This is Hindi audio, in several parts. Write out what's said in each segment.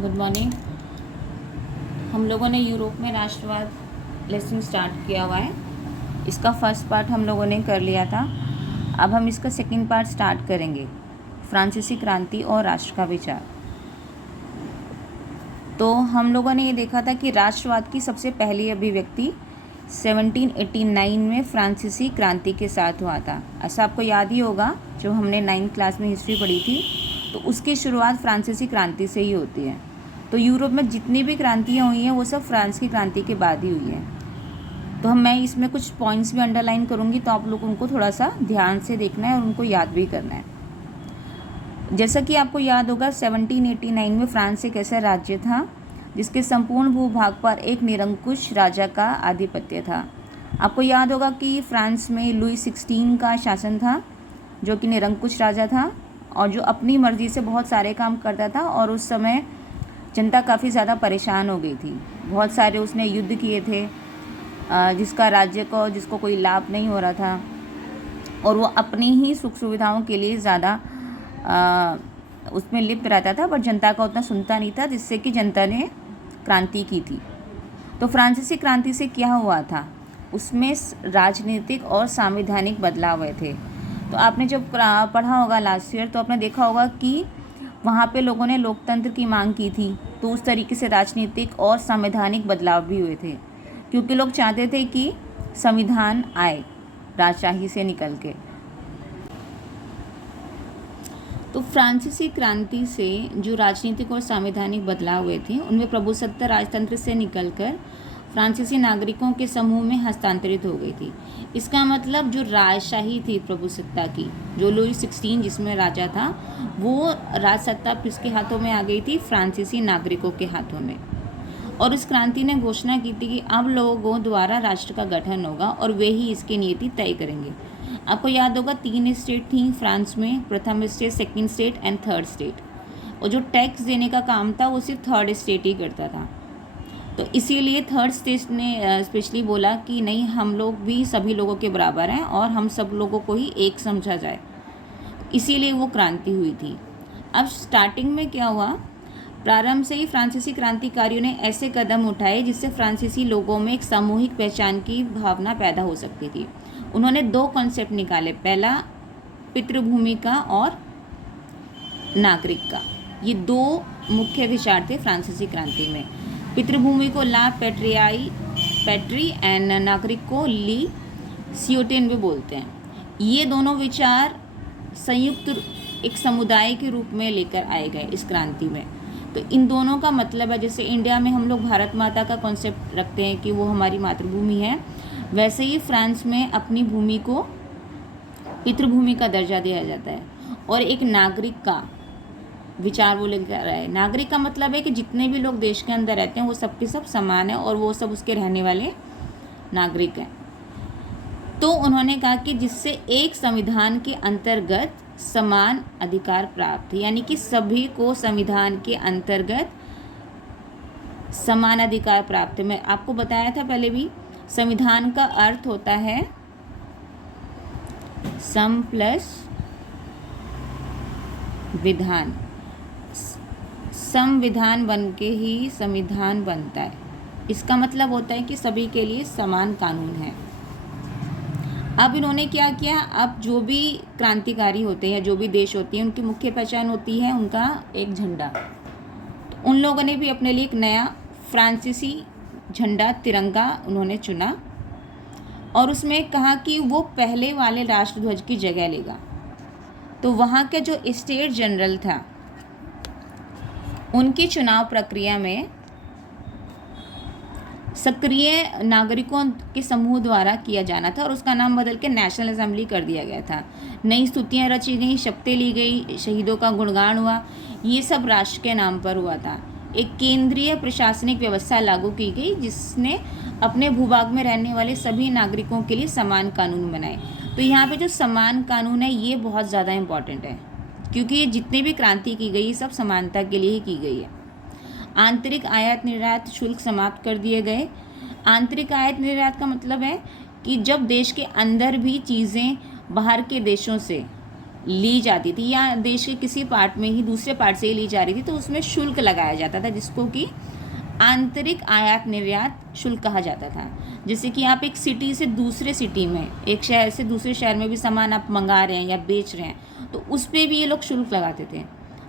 Good morning. हम लोगों ने यूरोप में राष्ट्रवाद लेसन स्टार्ट किया हुआ है। इसका फर्स्ट पार्ट हम लोगों ने कर लिया था। अब हम इसका सेकंड पार्ट स्टार्ट करेंगे, फ्रांसीसी क्रांति और राष्ट्र का विचार। तो हम लोगों ने ये देखा था कि राष्ट्रवाद की सबसे पहली अभिव्यक्ति 1789 में फ्रांसीसी क्रांति के साथ हुआ था। ऐसा आपको याद ही होगा, जब हमने 9th क्लास में हिस्ट्री पढ़ी थी तो उसकी शुरुआत फ्रांसीसी क्रांति से ही होती है। तो यूरोप में जितनी भी क्रांतियाँ हुई हैं वो सब फ्रांस की क्रांति के बाद ही हुई हैं। तो मैं इसमें कुछ पॉइंट्स भी अंडरलाइन करूँगी, तो आप लोग उनको थोड़ा सा ध्यान से देखना है और उनको याद भी करना है। जैसा कि आपको याद होगा, 1789 में फ्रांस एक ऐसा राज्य था जिसके संपूर्ण भूभाग पर एक निरंकुश राजा का आधिपत्य था। आपको याद होगा कि फ्रांस में लुई 16 का शासन था, जो कि निरंकुश राजा था और जो अपनी मर्ज़ी से बहुत सारे काम करता था। और उस समय जनता काफ़ी ज़्यादा परेशान हो गई थी। बहुत सारे उसने युद्ध किए थे जिसको कोई लाभ नहीं हो रहा था, और वो अपनी ही सुख सुविधाओं के लिए ज़्यादा उसमें लिप्त रहता था, पर जनता का उतना सुनता नहीं था, जिससे कि जनता ने क्रांति की थी। तो फ्रांसीसी क्रांति से क्या हुआ था, उसमें राजनीतिक और संवैधानिक बदलाव हुए थे। तो आपने जब पढ़ा होगा लास्ट ईयर, तो आपने देखा होगा कि वहाँ पे लोगों ने लोकतंत्र की मांग की थी। तो उस तरीके से राजनीतिक और संवैधानिक बदलाव भी हुए थे, क्योंकि लोग चाहते थे कि संविधान आए राजशाही से निकल के। तो फ्रांसीसी क्रांति से जो राजनीतिक और संवैधानिक बदलाव हुए थे, उनमें प्रभुसत्ता राजतंत्र से निकलकर फ्रांसीसी नागरिकों के समूह में हस्तांतरित हो गई थी। इसका मतलब जो राजशाही थी प्रभुसत्ता की, जो लुई 16 जिसमें राजा था, वो राजसत्ता किसके हाथों में आ गई थी? फ्रांसीसी नागरिकों के हाथों में। और इस क्रांति ने घोषणा की थी कि अब लोगों द्वारा राष्ट्र का गठन होगा और वे ही इसकी नीति तय करेंगे। आपको याद होगा 3 स्टेट थी फ्रांस में, प्रथम state, second state and third state. और जो टैक्स देने का काम था वो सिर्फ थर्ड स्टेट ही करता था। तो इसीलिए थर्ड स्टेट ने स्पेशली बोला कि नहीं, हम लोग भी सभी लोगों के बराबर हैं और हम सब लोगों को ही एक समझा जाए। इसीलिए वो क्रांति हुई थी। अब स्टार्टिंग में क्या हुआ, प्रारंभ से ही फ्रांसीसी क्रांतिकारियों ने ऐसे कदम उठाए जिससे फ्रांसीसी लोगों में एक सामूहिक पहचान की भावना पैदा हो सकती थी। उन्होंने 2 कॉन्सेप्ट निकाले, पहला पितृभूमि का और नागरिक का। ये 2 मुख्य विचार थे फ्रांसीसी क्रांति में। पितृभूमि को ला पैट्री एंड नागरिक को ली सियोटेन भी बोलते हैं। ये दोनों विचार संयुक्त एक समुदाय के रूप में लेकर आए गए इस क्रांति में। तो इन दोनों का मतलब है, जैसे इंडिया में हम लोग भारत माता का कॉन्सेप्ट रखते हैं कि वो हमारी मातृभूमि है, वैसे ही फ्रांस में अपनी भूमि को पितृभूमि का दर्जा दिया जाता है। और एक नागरिक का विचार वो लेकर आ रहा है। नागरिक का मतलब है कि जितने भी लोग देश के अंदर रहते हैं वो सबके सब समान हैं और वो सब उसके रहने वाले नागरिक हैं। तो उन्होंने कहा कि जिससे एक संविधान के अंतर्गत समान अधिकार प्राप्त है, यानी कि सभी को संविधान के अंतर्गत समान अधिकार प्राप्त है। मैं आपको बताया था पहले भी, संविधान का अर्थ होता है सम प्लस विधान। संविधान बन के ही संविधान बनता है। इसका मतलब होता है कि सभी के लिए समान कानून है। अब इन्होंने क्या किया, अब जो भी क्रांतिकारी होते हैं, जो भी देश होती हैं, उनकी मुख्य पहचान होती है उनका एक झंडा। तो उन लोगों ने भी अपने लिए एक नया फ्रांसीसी झंडा, तिरंगा उन्होंने चुना और उसमें कहा कि वो पहले वाले राष्ट्रध्वज की जगह लेगा। तो वहाँ के जो स्टेट जनरल था, उनकी चुनाव प्रक्रिया में सक्रिय नागरिकों के समूह द्वारा किया जाना था और उसका नाम बदल के नेशनल असेंबली कर दिया गया था। नई स्तुतियाँ रची गई, शपथें ली गई, शहीदों का गुणगान हुआ। ये सब राष्ट्र के नाम पर हुआ था। एक केंद्रीय प्रशासनिक व्यवस्था लागू की गई जिसने अपने भूभाग में रहने वाले सभी नागरिकों के लिए समान कानून बनाए। तो यहाँ पे जो समान कानून है ये बहुत ज़्यादा इम्पॉर्टेंट है, क्योंकि ये जितनी भी क्रांति की गई सब समानता के लिए ही की गई है। आंतरिक आयात निर्यात शुल्क समाप्त कर दिए गए। आंतरिक आयात निर्यात का मतलब है कि जब देश के अंदर भी चीज़ें बाहर के देशों से ली जाती थी या देश के किसी पार्ट में ही दूसरे पार्ट से ही ली जा रही थी तो उसमें शुल्क लगाया जाता था, जिसको कि आंतरिक आयात निर्यात शुल्क कहा जाता था। जैसे कि आप एक सिटी से दूसरे सिटी में, एक शहर से दूसरे शहर में भी सामान आप मंगा रहे हैं या बेच रहे हैं तो उस पर भी ये लोग शुल्क लगाते थे,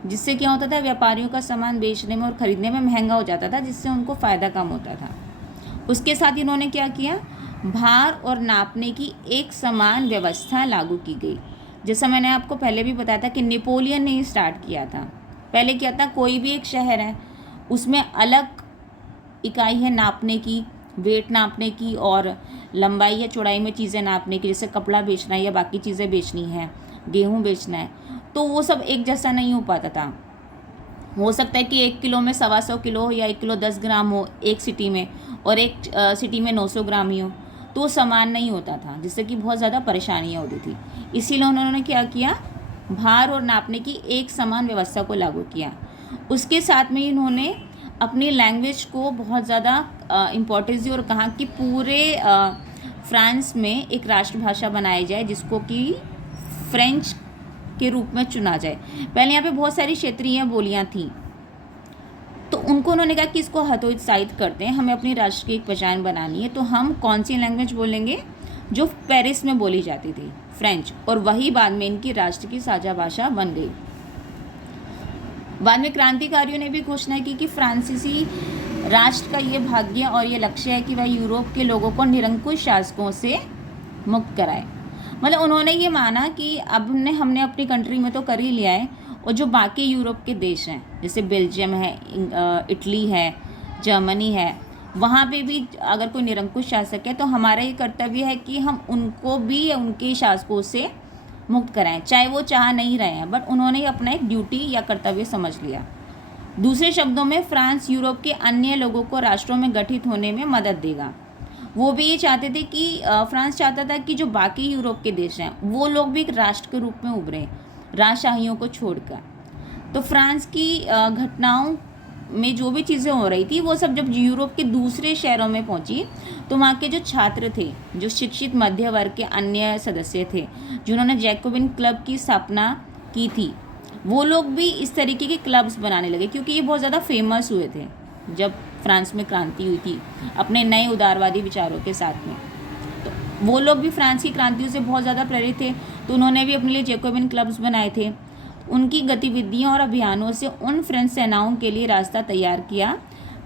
जिससे क्या होता था, व्यापारियों का सामान बेचने में और ख़रीदने में महंगा हो जाता था, जिससे उनको फ़ायदा कम होता था। उसके साथ इन्होंने क्या किया, भार और नापने की एक समान व्यवस्था लागू की गई। जैसा मैंने आपको पहले भी बताया था कि नेपोलियन ने स्टार्ट किया था। पहले क्या था, कोई भी एक शहर है उसमें अलग इकाई है नापने की, वेट नापने की और लंबाई या चौड़ाई में चीज़ें नापने की, जैसे कपड़ा बेचना है या बाकी चीज़ें बेचनी है, गेहूँ बेचना है, तो वो सब एक जैसा नहीं हो पाता था। हो सकता है कि 1 किलो में 125 किलो हो या 1 किलो 10 ग्राम हो एक सिटी में, और एक सिटी में 900 ग्राम ही हो, तो समान नहीं होता था, जिससे कि बहुत ज़्यादा परेशानियाँ होती थी। इसीलिए उन्होंने क्या किया, भार और नापने की एक समान व्यवस्था को लागू किया। उसके साथ में इन्होंने अपनी लैंग्वेज को बहुत ज़्यादा इम्पोर्टेंस दी और कहा कि पूरे फ्रांस में एक राष्ट्रभाषा बनाई जाए, जिसको कि फ्रेंच के रूप में चुना जाए। पहले यहाँ पे बहुत सारी क्षेत्रीय बोलियाँ थीं, तो उनको उन्होंने कहा कि इसको हतोत्साहित करते हैं, हमें अपनी राष्ट्र की एक पहचान बनानी है, तो हम कौन सी लैंग्वेज बोलेंगे, जो पेरिस में बोली जाती थी, फ्रेंच, और वही बाद में इनकी राष्ट्र की साझा भाषा बन गई। बाद में क्रांतिकारियों ने भी घोषणा की कि फ्रांसीसी राष्ट्र का ये भाग्य और ये लक्ष्य है कि वह यूरोप के लोगों को निरंकुश शासकों से मुक्त कराए। मतलब उन्होंने ये माना कि अब हमने अपनी कंट्री में तो कर ही लिया है, और जो बाकी यूरोप के देश हैं, जैसे बेल्जियम है, इटली है, जर्मनी है, वहाँ पे भी अगर कोई निरंकुश शासक है तो हमारा ये कर्तव्य है कि हम उनको भी उनके शासकों से मुक्त कराएं, चाहे वो चाह नहीं रहे हैं, बट उन्होंने अपना एक ड्यूटी या कर्तव्य समझ लिया। दूसरे शब्दों में फ्रांस यूरोप के अन्य लोगों को राष्ट्रों में गठित होने में मदद देगा। वो भी ये चाहते थे कि फ्रांस चाहता था कि जो बाकी यूरोप के देश हैं वो लोग भी एक राष्ट्र के रूप में उभरें, राजशाहियों को छोड़कर। तो फ्रांस की घटनाओं में जो भी चीज़ें हो रही थी वो सब जब यूरोप के दूसरे शहरों में पहुंची, तो वहाँ के जो छात्र थे, जो शिक्षित मध्य वर्ग के अन्य सदस्य थे, जिन्होंने जैकोबिन क्लब की स्थापना की थी, वो लोग भी इस तरीके के क्लब्स बनाने लगे, क्योंकि ये बहुत ज़्यादा फेमस हुए थे जब फ्रांस में क्रांति हुई थी अपने नए उदारवादी विचारों के साथ में। तो वो लोग भी फ्रांस की क्रांतियों से बहुत ज़्यादा प्रेरित थे, तो उन्होंने भी अपने लिए जैकोबिन क्लब्स बनाए थे। उनकी गतिविधियों और अभियानों से उन फ्रेंच सेनाओं के लिए रास्ता तैयार किया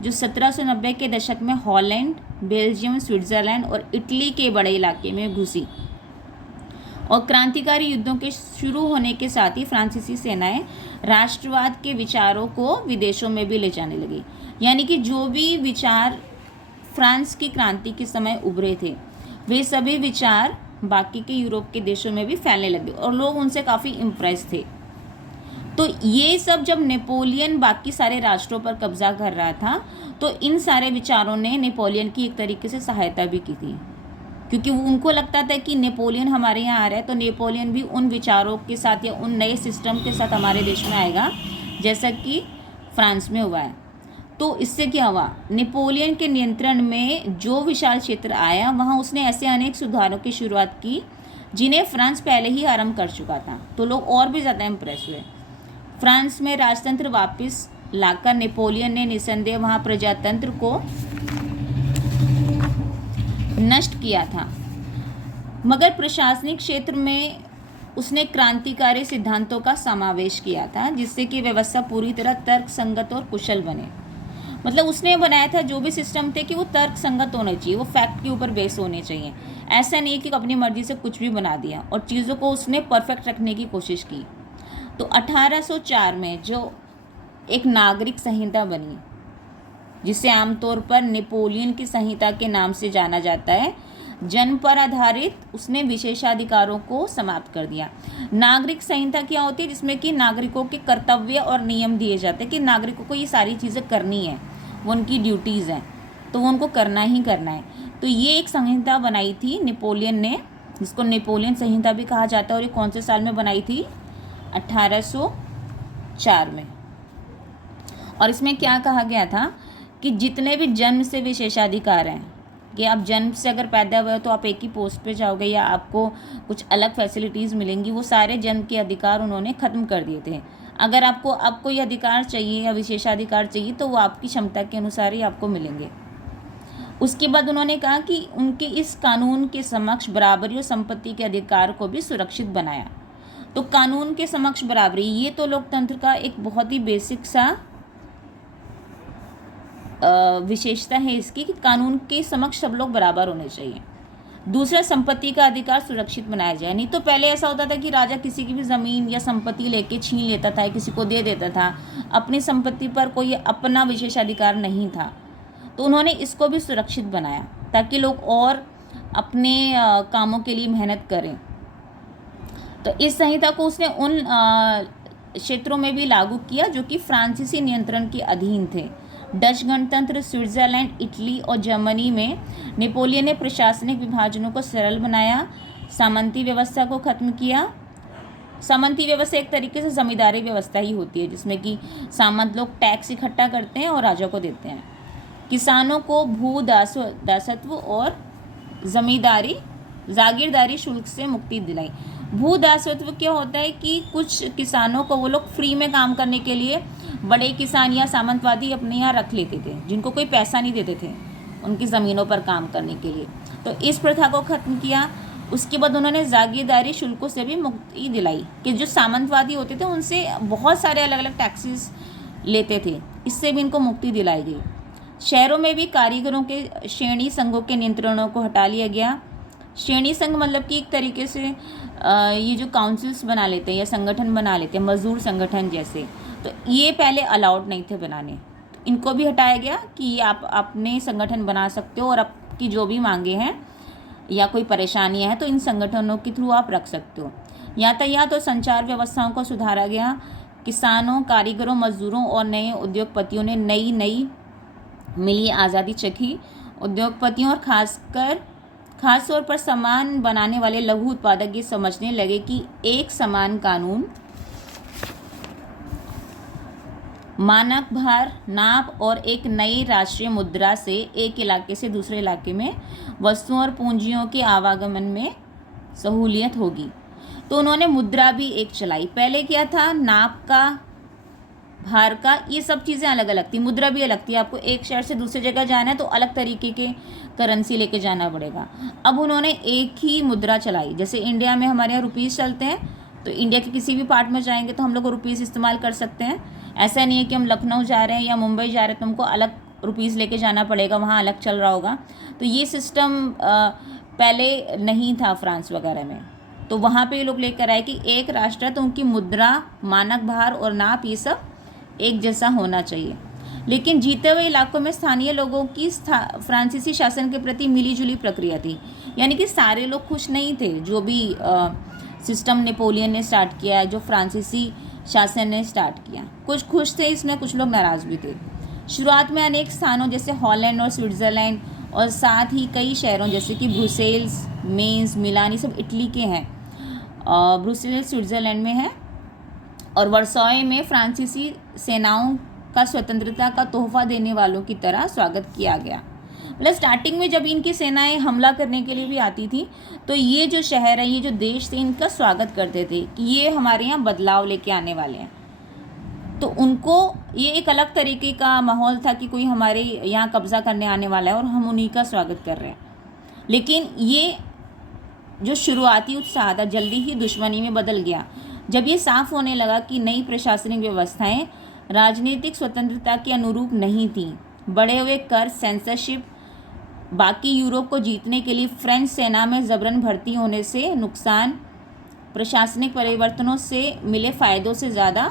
जो 1790 के दशक में हॉलैंड, बेल्जियम, स्विट्ज़रलैंड और इटली के बड़े इलाके में घुसी। और क्रांतिकारी युद्धों के शुरू होने के साथ ही फ्रांसीसी सेनाएं राष्ट्रवाद के विचारों को विदेशों में भी ले जाने लगी। यानी कि जो भी विचार फ्रांस की क्रांति के समय उभरे थे, वे सभी विचार बाकी के यूरोप के देशों में भी फैलने लगे और लोग उनसे काफ़ी इम्प्रेस थे। तो ये सब जब नेपोलियन बाकी सारे राष्ट्रों पर कब्जा कर रहा था, तो इन सारे विचारों ने नेपोलियन की एक तरीके से सहायता भी की थी, क्योंकि उनको लगता था कि नेपोलियन हमारे यहाँ आ रहा है, तो नेपोलियन भी उन विचारों के साथ या उन नए सिस्टम के साथ हमारे देश में आएगा, जैसा कि फ्रांस में हुआ है। तो इससे क्या हुआ, नेपोलियन के नियंत्रण में जो विशाल क्षेत्र आया, वहाँ उसने ऐसे अनेक सुधारों की शुरुआत की जिन्हें फ्रांस पहले ही आरंभ कर चुका था, तो लोग और भी ज़्यादा इम्प्रेस हुए। फ्रांस में राजतंत्र वापस लाकर नेपोलियन ने निसंदेह वहाँ प्रजातंत्र को नष्ट किया था, मगर प्रशासनिक क्षेत्र में उसने क्रांतिकारी सिद्धांतों का समावेश किया था, जिससे कि व्यवस्था पूरी तरह तर्कसंगत और कुशल बने। मतलब उसने बनाया था जो भी सिस्टम थे कि वो तर्कसंगत होने चाहिए, वो फैक्ट के ऊपर बेस होने चाहिए। ऐसा नहीं कि अपनी मर्जी से कुछ भी बना दिया, और चीज़ों को उसने परफेक्ट रखने की कोशिश की। तो 1804 में जो एक नागरिक संहिता बनी, जिसे आमतौर पर नेपोलियन की संहिता के नाम से जाना जाता है, जन्म पर आधारित उसने विशेषाधिकारों को समाप्त कर दिया। नागरिक संहिता क्या होती है, जिसमें कि नागरिकों के कर्तव्य और नियम दिए जाते हैं कि नागरिकों को ये सारी चीज़ें करनी है, वो उनकी ड्यूटीज़ हैं, तो वो उनको करना ही करना है। तो ये एक संहिता बनाई थी नेपोलियन ने, जिसको नेपोलियन संहिता भी कहा जाता है, और ये कौन से साल में बनाई थी, 1804 में। और इसमें क्या कहा गया था कि जितने भी जन्म से विशेषाधिकार हैं कि आप जन्म से अगर पैदा हुए हो तो आप एक ही पोस्ट पे जाओगे या आपको कुछ अलग फैसिलिटीज़ मिलेंगी, वो सारे जन्म के अधिकार उन्होंने ख़त्म कर दिए थे। अगर आपको अब कोई अधिकार चाहिए या विशेषाधिकार चाहिए तो वो आपकी क्षमता के अनुसार ही आपको मिलेंगे। उसके बाद उन्होंने कहा कि उनके इस कानून के समक्ष बराबरी और संपत्ति के अधिकार को भी सुरक्षित बनाया। तो कानून के समक्ष बराबरी, ये तो लोकतंत्र का एक बहुत ही बेसिक सा विशेषता है इसकी, कि कानून के समक्ष सब लोग बराबर होने चाहिए। दूसरा, संपत्ति का अधिकार सुरक्षित बनाया जाए। नहीं तो पहले ऐसा होता था कि राजा किसी की भी ज़मीन या संपत्ति लेके छीन लेता था, किसी को दे देता था, अपनी संपत्ति पर कोई अपना विशेषाधिकार नहीं था। तो उन्होंने इसको भी सुरक्षित बनाया ताकि लोग और अपने कामों के लिए मेहनत करें। तो इस संहिता को उसने उन क्षेत्रों में भी लागू किया जो कि फ्रांसीसी नियंत्रण के अधीन थे। डच गणतंत्र, स्विट्ज़रलैंड, इटली और जर्मनी में नेपोलियन ने प्रशासनिक विभाजनों को सरल बनाया, सामंती व्यवस्था को खत्म किया। सामंती व्यवस्था एक तरीके से जमींदारी व्यवस्था ही होती है जिसमें कि सामंत लोग टैक्स इकट्ठा करते हैं और राजा को देते हैं। किसानों को भू दासत्व और जमींदारी जागीरदारी शुल्क से मुक्ति दिलाई। भू दासत्व क्या होता है कि कुछ किसानों को वो लोग फ्री में काम करने के लिए बड़े किसान या सामंतवादी अपने यहाँ रख लेते थे, जिनको कोई पैसा नहीं देते थे उनकी ज़मीनों पर काम करने के लिए। तो इस प्रथा को ख़त्म किया। उसके बाद उन्होंने जागीरदारी शुल्कों से भी मुक्ति दिलाई कि जो सामंतवादी होते थे उनसे बहुत सारे अलग अलग टैक्सेस लेते थे, इससे भी इनको मुक्ति दिलाई गई। शहरों में भी कारीगरों के श्रेणी संघों के नियंत्रणों को हटा लिया गया। श्रेणी संघ मतलब कि एक तरीके से ये जो काउंसिल्स बना लेते हैं या संगठन बना लेते हैं, मजदूर संगठन जैसे, तो ये पहले अलाउड नहीं थे बनाने। तो इनको भी हटाया गया कि आप अपने संगठन बना सकते हो और आपकी जो भी मांगे हैं या कोई परेशानियां हैं तो इन संगठनों के थ्रू आप रख सकते हो। यातायात और संचार व्यवस्थाओं को सुधारा गया। किसानों, कारीगरों, मजदूरों और नए उद्योगपतियों ने नई मिली आज़ादी चखी। उद्योगपतियों और खास तौर पर सामान बनाने वाले लघु उत्पादक ये समझने लगे कि एक समान कानून, मानक भार, नाप और एक नई राष्ट्रीय मुद्रा से एक इलाके से दूसरे इलाके में वस्तुओं और पूंजियों के आवागमन में सहूलियत होगी। तो उन्होंने मुद्रा भी एक चलाई। पहले क्या था, नाप का, भार का, ये सब चीज़ें अलग अलग थी, मुद्रा भी अलग थी। आपको एक शहर से दूसरी जगह जाना है तो अलग तरीके के करेंसी लेके जाना पड़ेगा। अब उन्होंने एक ही मुद्रा चलाई। जैसे इंडिया में हमारे यहाँ रुपीज़ चलते हैं, तो इंडिया के किसी भी पार्ट में जाएंगे तो हम लोग रुपीज़ इस्तेमाल कर सकते हैं। ऐसा नहीं है कि हम लखनऊ जा रहे हैं या मुंबई जा रहे हैं तो हमको अलग रुपीज़ लेके जाना पड़ेगा, वहाँ अलग चल रहा होगा। तो ये सिस्टम पहले नहीं था फ्रांस वगैरह में। तो वहाँ पे ये लोग लेकर आए कि एक राष्ट्र है तो उनकी मुद्रा, मानक भार और नाप ये सब एक जैसा होना चाहिए। लेकिन जीते हुए इलाकों में स्थानीय लोगों की फ्रांसीसी शासन के प्रति मिलीजुली प्रक्रिया थी, यानी कि सारे लोग खुश नहीं थे। जो भी सिस्टम नेपोलियन ने स्टार्ट किया है, जो फ्रांसीसी शासन ने स्टार्ट किया, कुछ खुश थे इसमें, कुछ लोग नाराज़ भी थे। शुरुआत में अनेक स्थानों जैसे हॉलैंड और स्विट्ज़रलैंड और साथ ही कई शहरों जैसे कि ब्रुसेल्स, मेंस, मिलान, ये सब इटली के हैं, ब्रुसेल्स स्विट्ज़रलैंड में है, और वर्साय में फ्रांसीसी सेनाओं का स्वतंत्रता का तोहफा देने वालों की तरह स्वागत किया गया। मतलब स्टार्टिंग में जब इनकी सेनाएं हमला करने के लिए भी आती थी तो ये जो शहर है, ये जो देश थे, इनका स्वागत करते थे कि ये हमारे यहाँ बदलाव लेके आने वाले हैं। तो उनको ये एक अलग तरीके का माहौल था कि कोई हमारे यहाँ कब्जा करने आने वाला है और हम उन्हीं का स्वागत कर रहे हैं। लेकिन ये जो शुरुआती उत्साह था जल्दी ही दुश्मनी में बदल गया जब ये साफ होने लगा कि नई प्रशासनिक व्यवस्थाएं राजनीतिक स्वतंत्रता के अनुरूप नहीं थीं। बढ़े हुए कर, सेंसरशिप, बाकी यूरोप को जीतने के लिए फ्रेंच सेना में जबरन भर्ती होने से नुकसान प्रशासनिक परिवर्तनों से मिले फ़ायदों से ज़्यादा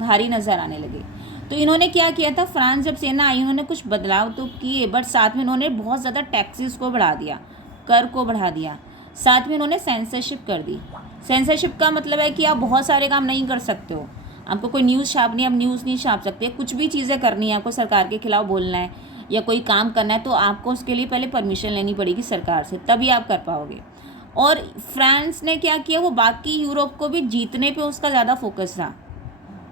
भारी नज़र आने लगे। तो इन्होंने क्या किया था, फ्रांस जब सेना आई इन्होंने कुछ बदलाव तो किए, बट साथ में इन्होंने बहुत ज़्यादा टैक्सेस को बढ़ा दिया, कर को बढ़ा दिया। साथ में इन्होंने सेंसरशिप कर दी। सेंसरशिप का मतलब है कि आप बहुत सारे काम नहीं कर सकते हो। आपको कोई न्यूज़ छापनी है, आप न्यूज़ नहीं छाप सकते। कुछ भी चीज़ें करनी है, आपको सरकार के खिलाफ बोलना है या कोई काम करना है तो आपको उसके लिए पहले परमिशन लेनी पड़ेगी सरकार से, तभी आप कर पाओगे। और फ्रांस ने क्या किया, वो बाकी यूरोप को भी जीतने पे उसका ज़्यादा फोकस था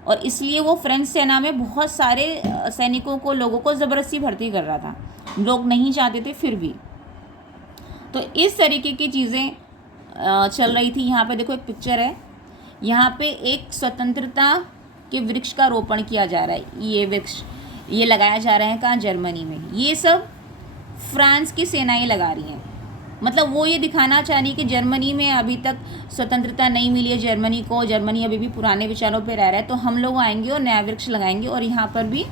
और इसलिए वो फ्रेंच सेना में बहुत सारे सैनिकों को, लोगों को ज़बरदस्ती भर्ती कर रहा था। लोग नहीं चाहते थे फिर भी। तो इस तरीके की चीज़ें चल रही थी। यहाँ पे देखो एक पिक्चर है, यहाँ पे एक स्वतंत्रता के वृक्ष का रोपण किया जा रहा है। ये वृक्ष ये लगाया जा रहा है कहाँ, जर्मनी में। ये सब फ्रांस की सेनाएं लगा रही हैं। मतलब वो ये दिखाना चाह रही है कि जर्मनी में अभी तक स्वतंत्रता नहीं मिली है जर्मनी को, जर्मनी अभी भी पुराने विचारों पे रह रहा है। तो हम लोग आएंगे और नया वृक्ष लगाएंगे और यहाँ पर भी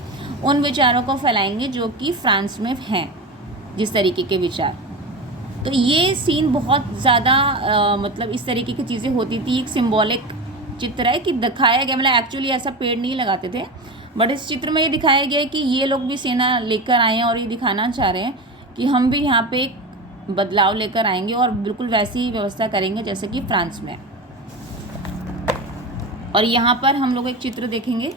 उन विचारों को फैलाएंगे जो कि फ्रांस में हैं, जिस तरीके के विचार। तो ये सीन बहुत ज़्यादा मतलब इस तरीके की चीज़ें होती थी। एक सिंबॉलिक चित्र है कि दिखाया गया, मतलब एक्चुअली ऐसा पेड़ नहीं लगाते थे, बट इस चित्र में ये दिखाया गया है कि ये लोग भी सेना लेकर आए हैं और ये दिखाना चाह रहे हैं कि हम भी यहाँ पे एक बदलाव लेकर आएंगे और बिल्कुल वैसी ही व्यवस्था करेंगे जैसे कि फ्रांस में। और यहाँ पर हम लोग एक चित्र देखेंगे,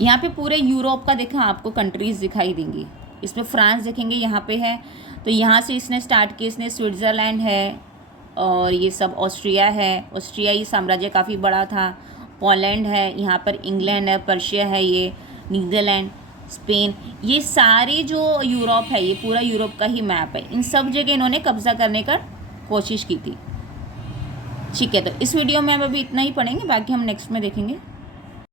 यहाँ पे पूरे यूरोप का देखा आपको कंट्रीज़ दिखाई देंगी। इसमें फ्रांस देखेंगे यहाँ पे है, तो यहाँ से इसने स्टार्ट किया, इसने स्विट्ज़रलैंड है और ये सब ऑस्ट्रिया है, ऑस्ट्रियाई साम्राज्य काफ़ी बड़ा था। पोलैंड है, यहाँ पर इंग्लैंड है, पर्शिया है, ये नीदरलैंड, स्पेन, ये सारे जो यूरोप है, ये पूरा यूरोप का ही मैप है। इन सब जगह इन्होंने कब्जा करने का कोशिश की थी। ठीक है, तो इस वीडियो में हम अभी इतना ही पढ़ेंगे, बाकी हम नेक्स्ट में देखेंगे।